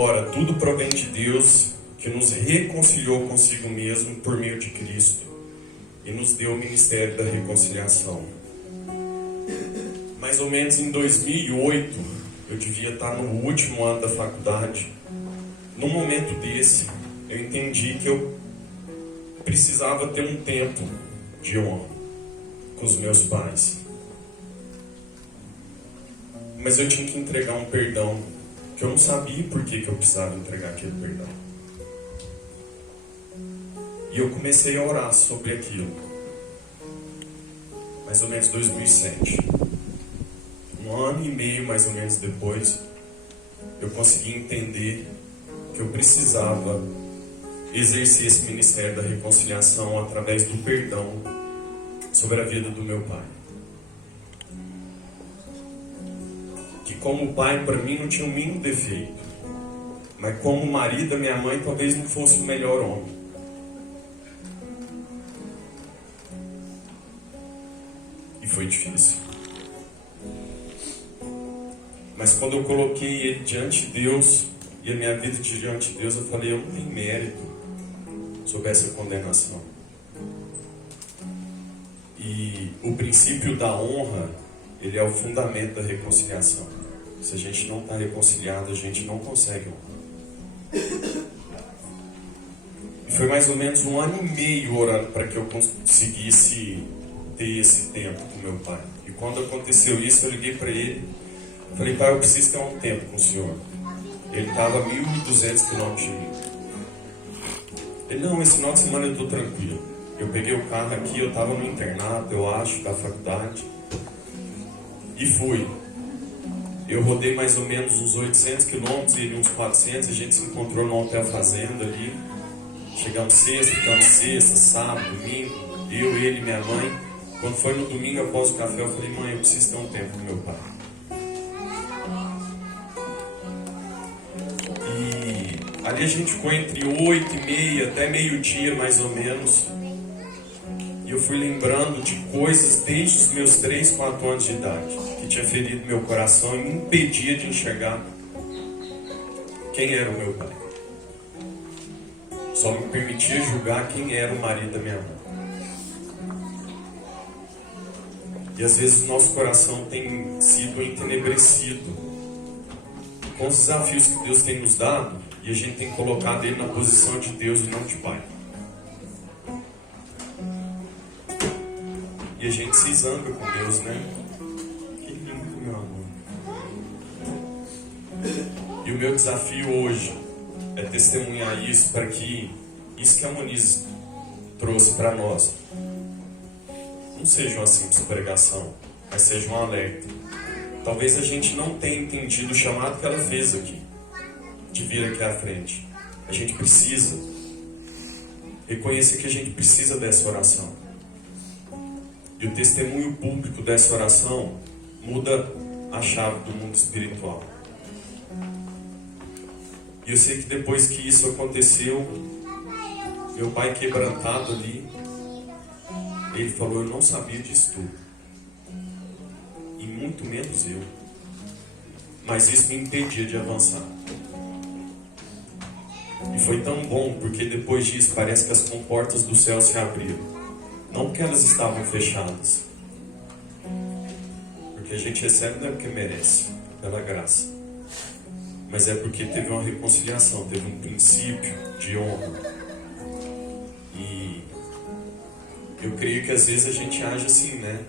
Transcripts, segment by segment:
Ora, tudo provém de Deus, que nos reconciliou consigo mesmo por meio de Cristo e nos deu o ministério da reconciliação. Mais ou menos em 2008, eu devia estar no último ano da faculdade. Num momento desse, eu entendi que eu precisava ter um tempo de honra com os meus pais. Mas eu tinha que entregar um perdão, que eu não sabia por que eu precisava entregar aquele perdão. E eu comecei a orar sobre aquilo. Mais ou menos 2007. Um ano e meio, mais ou menos depois, eu consegui entender que eu precisava exercer esse ministério da reconciliação através do perdão sobre a vida do meu pai. Que como pai, para mim, não tinha o mínimo defeito. Mas como marido da minha mãe, talvez não fosse o melhor homem. E foi difícil. Mas quando eu coloquei ele diante de Deus, e a minha vida diante de Deus, eu falei, eu não tenho mérito sobre essa condenação. E o princípio da honra, ele é o fundamento da reconciliação. Se a gente não está reconciliado, a gente não consegue honrar. E foi mais ou menos um ano e meio orando para que eu conseguisse ter esse tempo com meu pai. E quando aconteceu isso, eu liguei para ele. Falei, pai, eu preciso ter um tempo com o senhor. Ele estava a 1.200 quilômetros de mim. Ele, não, esse final de semana eu estou tranquilo. Eu peguei o carro aqui, eu estava no internato, eu acho, da faculdade. E fui. Eu rodei mais ou menos uns 800 quilômetros, ele uns 400. A gente se encontrou no hotel fazenda ali. Chegamos sexta, ficamos sexta, sábado, domingo. Eu, ele e minha mãe. Quando foi no domingo, após o café, eu falei, mãe, eu preciso ter um tempo com meu pai. Ali a gente ficou entre 8h30 até meio-dia, mais ou menos. E eu fui lembrando de coisas desde os meus 3, 4 anos de idade, que tinha ferido meu coração e me impedia de enxergar quem era o meu pai. Só me permitia julgar quem era o marido da minha mãe. E às vezes o nosso coração tem sido entenebrecido com os desafios que Deus tem nos dado, e a gente tem colocado ele na posição de Deus e não de pai. E a gente se zanga com Deus, né? Que lindo, meu amor. E o meu desafio hoje é testemunhar isso, para que isso que a Moniz trouxe para nós não seja uma simples pregação, mas seja um alerta. Talvez a gente não tenha entendido o chamado que ela fez aqui, de vir aqui à frente. A gente precisa reconhecer que a gente precisa dessa oração. E o testemunho público dessa oração muda a chave do mundo espiritual. E eu sei que depois que isso aconteceu, meu pai quebrantado ali, ele falou, eu não sabia disso tudo. E muito menos eu. Mas isso me impedia de avançar. E foi tão bom, porque depois disso parece que as comportas do céu se abriram. Não porque elas estavam fechadas. Porque a gente recebe não é porque merece, pela graça. Mas é porque teve uma reconciliação, teve um princípio de honra. E eu creio que às vezes a gente age assim, né?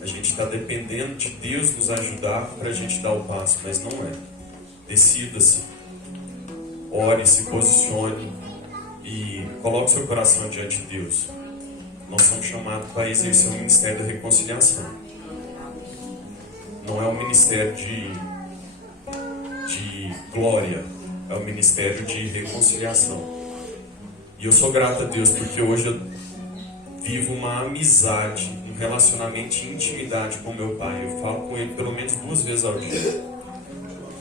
A gente está dependendo de Deus nos ajudar para a gente dar o passo, mas não é. Decida-se, ore, se posicione e coloque seu coração diante de Deus. Nós somos chamados para exercer o ministério da reconciliação. Não é um ministério de glória, é um ministério de reconciliação. E eu sou grato a Deus porque hoje eu vivo uma amizade, um relacionamento de intimidade com meu pai. Eu falo com ele pelo menos 2 vezes ao dia.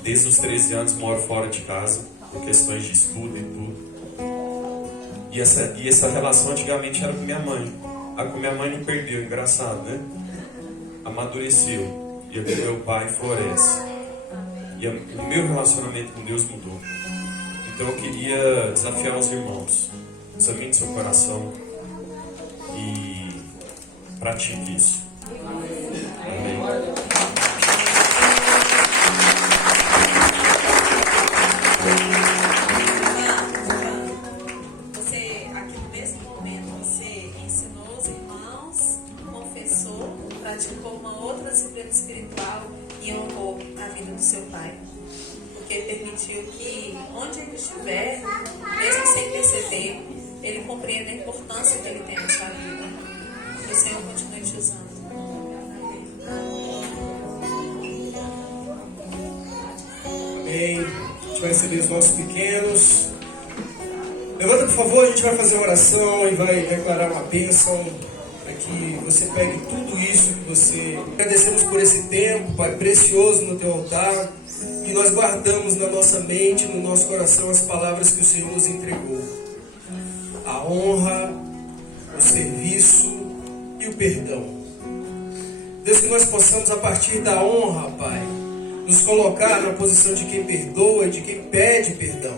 Desde os 13 anos moro fora de casa, por questões de estudo e tudo. E essa relação antigamente era com minha mãe. A com minha mãe não perdeu, engraçado, né? Amadureceu. E aqui meu pai floresce. E o meu relacionamento com Deus mudou. Então eu queria desafiar os irmãos. Examine seu coração e pratique isso. Amém. Você, aqui no mesmo momento, você ensinou os irmãos, confessou, praticou uma outra disciplina espiritual e honrou a vida do seu pai. Porque permitiu que, onde ele estiver, mesmo sem perceber, ele compreenda a importância que ele tem na sua vida. Que o Senhor continue te usando. Amém. A gente vai receber os nossos pequenos. Levanta, por favor, a gente vai fazer uma oração e vai declarar uma bênção. Para que você pegue tudo isso que você... Agradecemos por esse tempo, Pai, precioso no teu altar. E nós guardamos na nossa mente, no nosso coração, as palavras que o Senhor nos entregou. A honra, o serviço e o perdão. Deus, que nós possamos, a partir da honra, Pai, nos colocar na posição de quem perdoa e de quem pede perdão.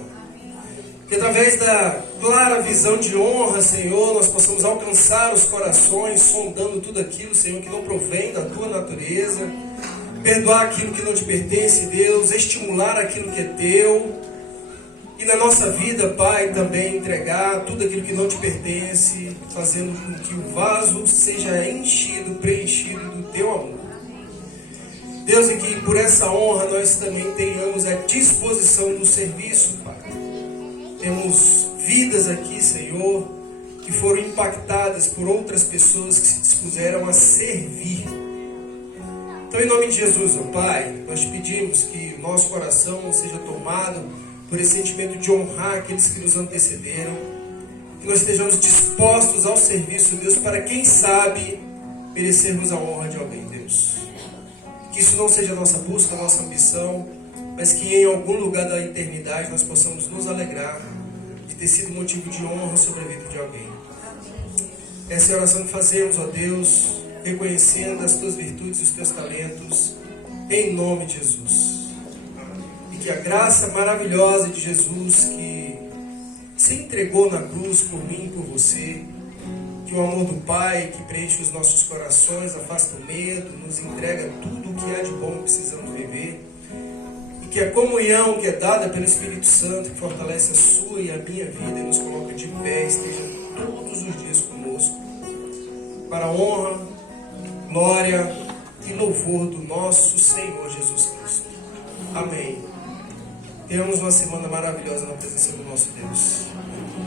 Que através da clara visão de honra, Senhor, nós possamos alcançar os corações, sondando tudo aquilo, Senhor, que não provém da tua natureza. Perdoar aquilo que não te pertence, Deus, estimular aquilo que é teu. E na nossa vida, Pai, também entregar tudo aquilo que não te pertence, fazendo com que o vaso seja enchido, preenchido do teu amor. Deus, e que por essa honra nós também tenhamos a disposição do serviço, Pai. Temos vidas aqui, Senhor, que foram impactadas por outras pessoas que se dispuseram a servir. Então, em nome de Jesus, ó Pai, nós te pedimos que o nosso coração seja tomado por esse sentimento de honrar aqueles que nos antecederam, que nós estejamos dispostos ao serviço, Deus, para quem sabe merecermos a honra de alguém, Deus. Que isso não seja a nossa busca, a nossa ambição, mas que em algum lugar da eternidade nós possamos nos alegrar de ter sido motivo de honra sobre a vida de alguém. Essa é a oração que fazemos, ó Deus, reconhecendo as tuas virtudes e os teus talentos, em nome de Jesus. E que a graça maravilhosa de Jesus, que se entregou na cruz por mim e por você, que o amor do Pai, que preenche os nossos corações, afasta o medo, nos entrega tudo o que há de bom que precisamos viver, e que a comunhão que é dada pelo Espírito Santo, que fortalece a sua e a minha vida e nos coloca de pé, esteja todos os dias conosco, para a honra, glória e louvor do nosso Senhor Jesus Cristo. Amém. Tenhamos uma semana maravilhosa na presença do nosso Deus.